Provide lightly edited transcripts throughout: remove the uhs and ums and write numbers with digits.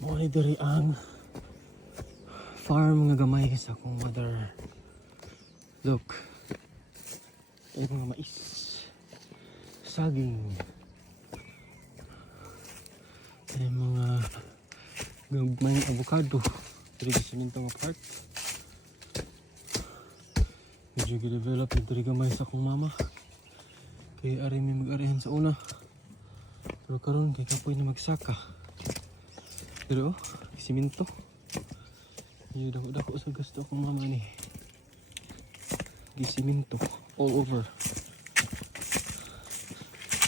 Mo ni diri ang farm nga gamay sa akong mother. Look. Ay mga mais. Saging. Ay mga gagmayng avocado. Diri sa nintong apart. Medyo gi-develop yung diri gamay sa akong mama. Kaya ari may mag-arihan sa una. Pero karon kay kapoy na magsaka. Pero siminto. Yung dako sa gusto akong mama ni. Gisiminto all over.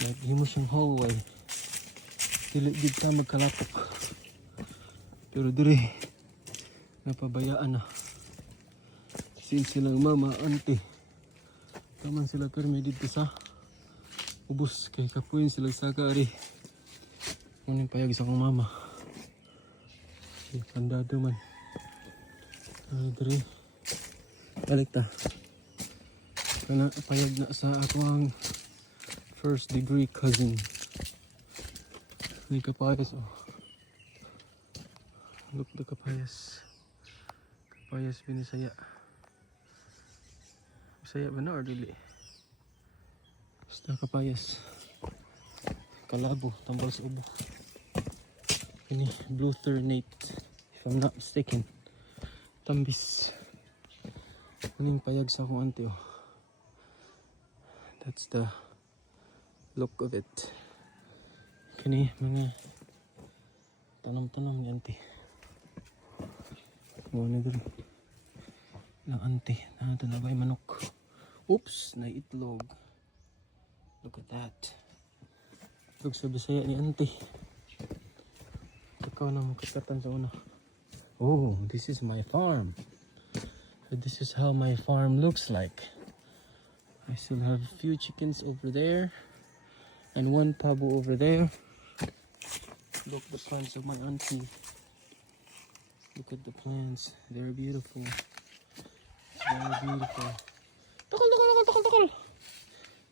Naghimo siyang hallway. Dili gid ka magkalatok. Pero diri napabayaan na. Since silang mama, auntie. Taman sila perme dito sa ubos kay kapuin sila sa kari. Muning payag sa akong mama. Pandado man. Diri. Balik ta. Kana payag na sa akong first degree cousin. Ni kapayas oh. Look the kapayas. Kapayas binisaya. Bisaya ba na or dili? Basta kapayas. Kalabo, tambal sa ubo. Ini blue ternate, if I'm not mistaken. Tambis. Kuning payag sa akong auntie oh. That's the look of it. Kini mga tanam-tanam ni auntie. Muna dun. Ng auntie. Ito na ba'y manok? Oops! Naiitlog. Look at that. Look sa bisaya ni auntie. Ikaw na magkakatan sa una. Oh, this is my farm. This is how my farm looks like. I still have a few chickens over there. And one pabo over there. Look the plants of my auntie. Look at the plants. They're beautiful. Very beautiful. Takal.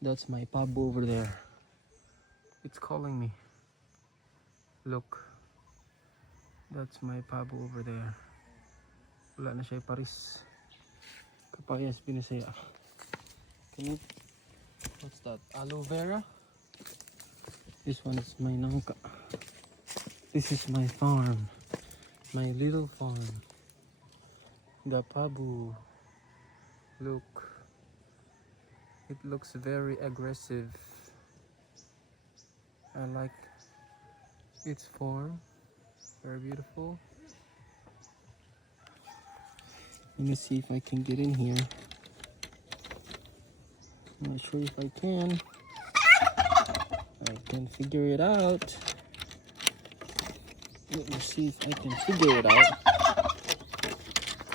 That's my pabo over there. It's calling me. Look. That's my pabo over there. Wala na siya paris. Kapayas binisaya. What's that? Aloe vera? This one is my nangka. This is my farm. My little farm. The pabo. Look. It looks very aggressive. I like its form. Very beautiful. Let me see if I can get in here. I'm not sure if I can. I can figure it out. Let me see if I can figure it out.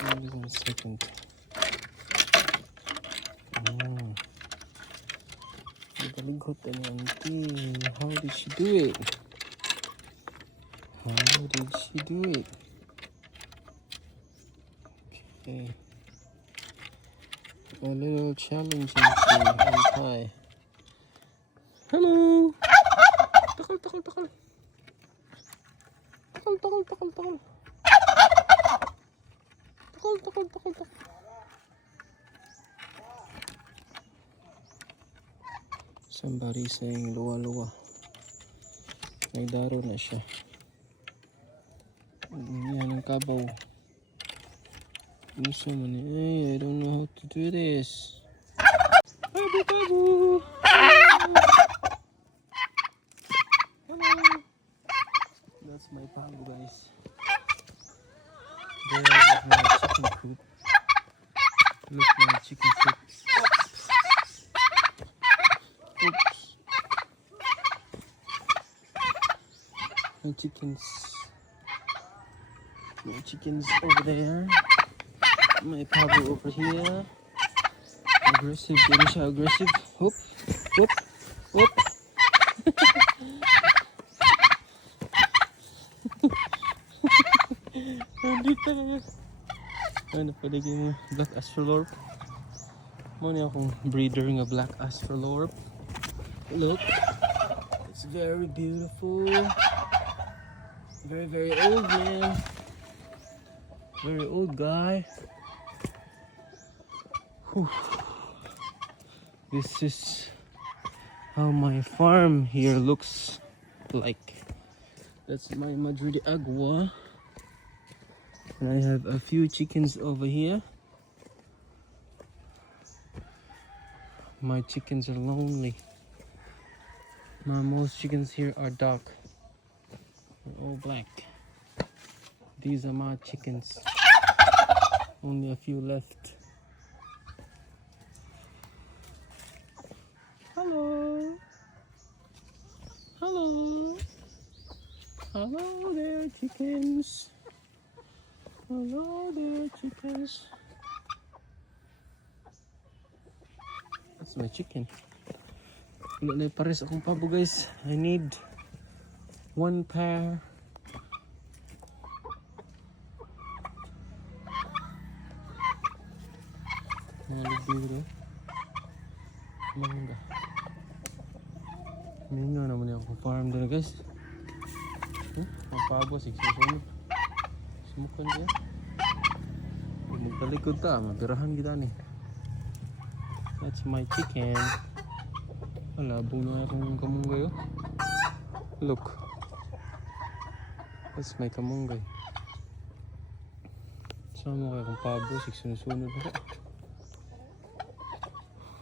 Maybe 1 second. Nagaligot ni auntie. How did she do it? How did she do it? Okay. A little challenging to untie. Hello! Takal. Takal. Somebody saying luwa. May daro na siya. Yan ang kabaw. Hey, I don't know how to do this. Kabu. Hello. That's my pabo, guys. There is my chicken coop. Look, my chicken chicks. Oops. My chickens over there. My pabo over here. Aggressive. Hindi siya aggressive. Whoop. Dito na. Ano pwede mo black astrolorp. Muna akong breeder ng black astrolorp. Look. It's very beautiful. Very, very old man. Very old guy. Whew. This is how my farm here looks like. That's my Madre de Agua. And I have a few chickens over here. My chickens are lonely. Most chickens here are dark. They're all black. These are my chickens. Only a few left. Hello. Hello. Hello there, chickens. Hello there, chickens. That's my chicken. Wala na pares akong pabo, guys. I need one pair. Mga libiro. Mangga. Mingo naman yung akong farm doon, guys. Ang pabo, sigsusunod. Sumukan diya. Magtalikod ta, mabirahan kita ni. That's my chicken. Malabo na akong kamunggay, oh. Look. That's my kamunggay. Sama kayo kung pabo, sinusunod ako.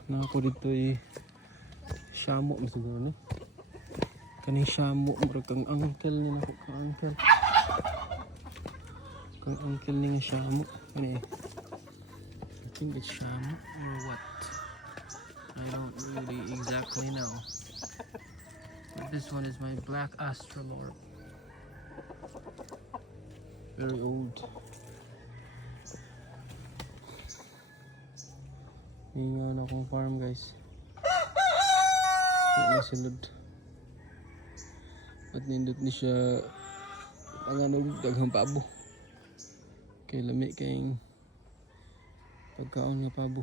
Na ako dito syamo na siguro, no? Kaning syamo, murag kang uncle ni nako, kang uncle. Kang uncle ni nga syamo. Ano I think it's syamo or what? I don't really exactly know. But this one is my black astrolorp. Very old. Hinga na akong farm, guys. Hindi na silod. At nindot ni siya panganog daghang pabo. Kay lami kayong pagkaon nga pabo.